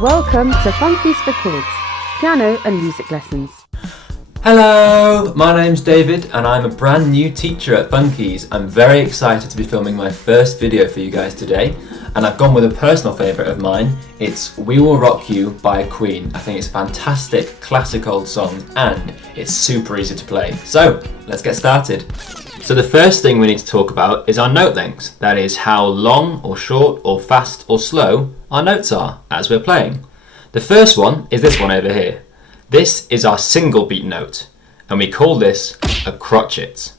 Welcome to Fun-Keys for Kids, piano and music lessons. Hello, my name's David and I'm a brand new teacher at Fun-Keys. I'm very excited to be filming my first video for you guys today, and I've gone with a personal favourite of mine. It's We Will Rock You by Queen. I think it's a fantastic classic old song and it's super easy to play. So let's get started. So the first thing we need to talk about is our note lengths. That is how long or short or fast or slow our notes are as we're playing. The first one is this one over here. This is our single beat note and we call this a crotchet.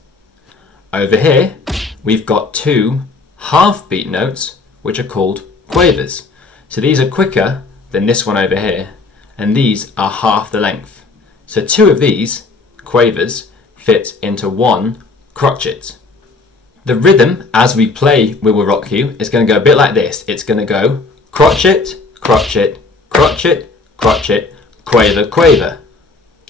Over here we've got two half beat notes which are called quavers. So these are quicker than this one over here and these are half the length. So two of these quavers fit into one crotchet. The rhythm as we play We Will Rock You is going to go a bit like this. It's going to go crotchet, crotchet, crotchet, crotchet, quaver, quaver.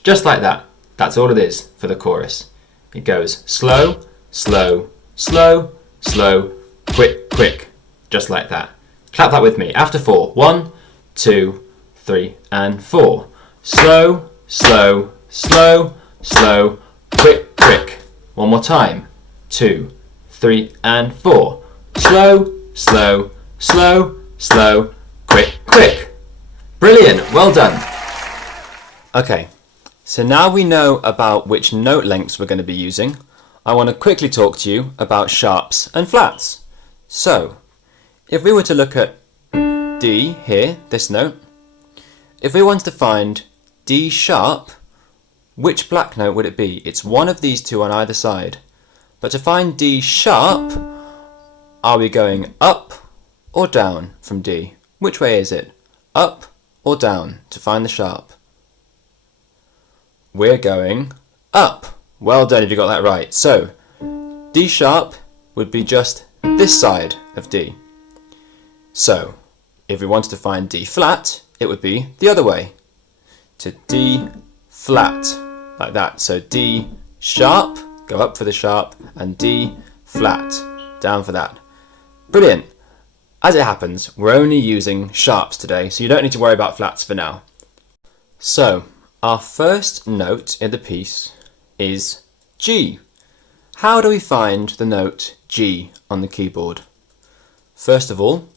Just like that. That's all it is for the chorus. It goes slow, slow, slow, slow, quick, quick. Just like that. Clap that with me. After 4. 1, 2, 3, and 4. Slow, slow, slow, slow, quick, quick. One more time. 2, 3, and 4. Slow, slow, slow, slow, quick, quick. Brilliant, well done. Okay, so now we know about which note lengths we're going to be using, I want to quickly talk to you about sharps and flats. So, if we were to look at D here, this note, if we wanted to find D sharp, which black note would it be? It's one of these two on either side. But to find D sharp, are we going up or down from D? Which way is it? Up or down to find the sharp? We're going up. Well done if you got that right. So, D sharp would be just this side of D. So, if we wanted to find D flat, it would be the other way. To D flat. Like that. So D sharp, go up for the sharp, and D flat, down for that. Brilliant. As it happens, we're only using sharps today, so you don't need to worry about flats for now. So, our first note in the piece is G. How do we find the note G on the keyboard? First of all,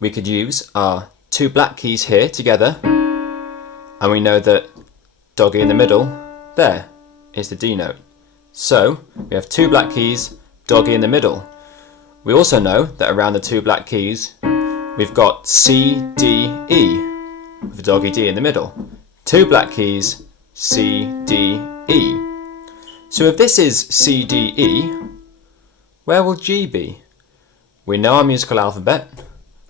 we could use our two black keys here together, and we know that Doggy in the middle, there is the D note. So we have two black keys, Doggy in the middle. We also know that around the two black keys we've got C, D, E with Doggy D in the middle. Two black keys, C, D, E. So if this is C, D, E, where will G be? We know our musical alphabet.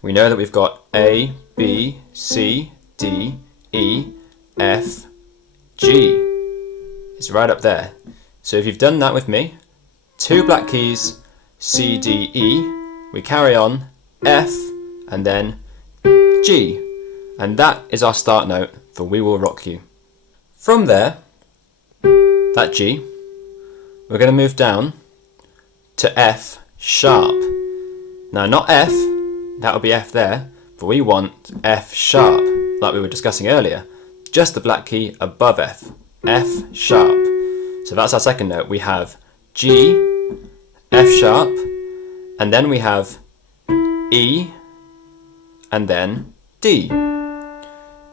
We know that we've got A, B, C, D, E, F, G. It's right up there. So if you've done that with me, two black keys, C, D, E, we carry on F and then G. And that is our start note for We Will Rock You. From there, that G, we're going to move down to F sharp. Now not F, that would be F there, but we want F sharp, like we were discussing earlier. Just the black key above F. F sharp. So that's our second note. We have G, F sharp, and then we have E, and then D.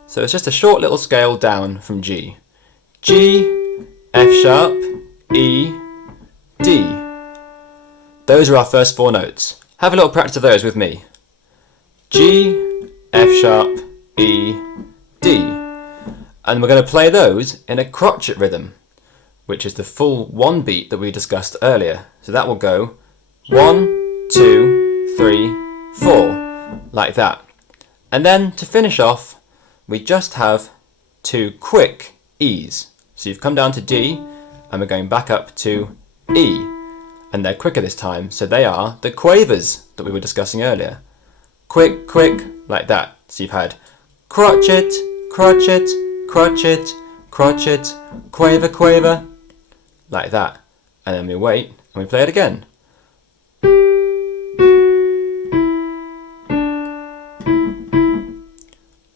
So it's just a short little scale down from G. G, F sharp, E, D. Those are our first four notes. Have a little practice of those with me. G, F sharp, E, D. And we're going to play those in a crotchet rhythm, which is the full one beat that we discussed earlier. So that will go 1, 2, 3, 4, like that. And then to finish off, we just have two quick E's. So you've come down to D, and we're going back up to E. And they're quicker this time, so they are the quavers that we were discussing earlier. Quick, quick, like that. So you've had crotchet, crotchet, crotchet, crotchet, quaver, quaver, like that. And then we wait and we play it again.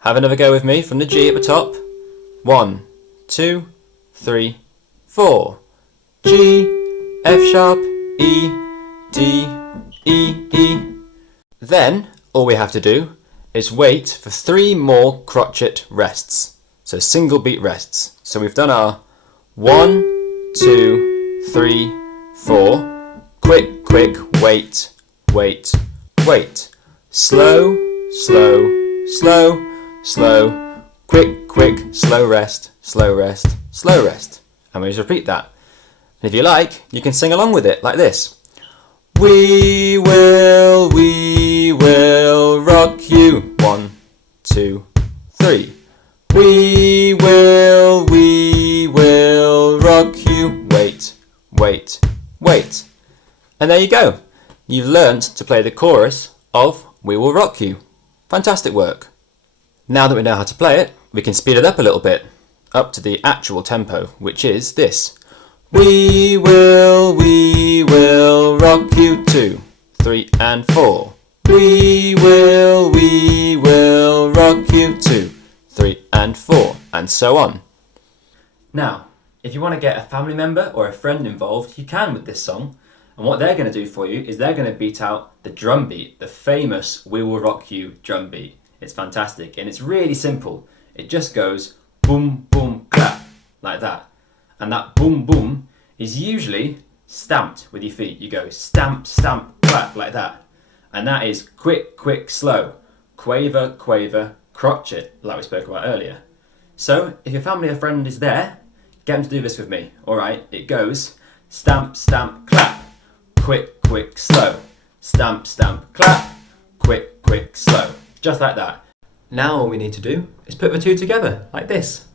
Have another go with me from the G at the top. 1, 2, 3, 4. G, F sharp, E, D, E, E. Then all we have to do is wait for 3 more crotchet rests. So single beat rests. So we've done our 1, 2, 3, 4. Quick, quick, wait, wait, wait. Slow, slow, slow, slow. Quick, quick, slow rest, slow rest, slow rest. And we just repeat that. And if you like, you can sing along with it like this. We will rock you. 1, 2, 3. We will rock you. Wait, wait, wait. And there you go. You've learnt to play the chorus of We Will Rock You. Fantastic work. Now that we know how to play it, we can speed it up a little bit, up to the actual tempo, which is this. We will rock you. 2, 3 and 4. We will rock you. 2, 3 and 4, and so on. Now, if you want to get a family member or a friend involved, you can with this song. And what they're going to do for you is they're going to beat out the drum beat, the famous We Will Rock You drum beat. It's fantastic and it's really simple. It just goes boom, boom, clap, like that. And that boom, boom is usually stamped with your feet. You go stamp, stamp, clap, like that. And that is quick, quick, slow. Quaver, quaver, crotchet, like we spoke about earlier. So if your family or friend is there, get them to do this with me. Alright, it goes stamp, stamp, clap. Quick, quick, slow. Stamp, stamp, clap. Quick, quick, slow. Just like that. Now all we need to do is put the two together, like this.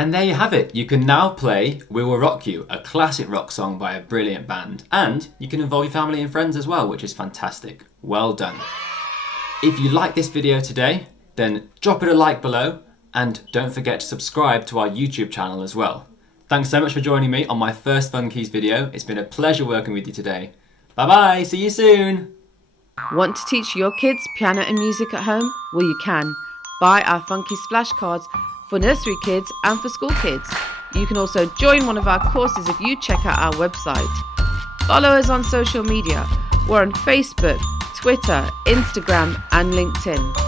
And there you have it. You can now play We Will Rock You, a classic rock song by a brilliant band. And you can involve your family and friends as well, which is fantastic. Well done. If you like this video today, then drop it a like below and don't forget to subscribe to our YouTube channel as well. Thanks so much for joining me on my first Fun Keys video. It's been a pleasure working with you today. Bye bye, see you soon. Want to teach your kids piano and music at home? Well, you can. Buy our Fun Keys flashcards for nursery kids and for school kids. You can also join one of our courses if you check out our website. Follow us on social media. We're on Facebook, Twitter, Instagram and LinkedIn.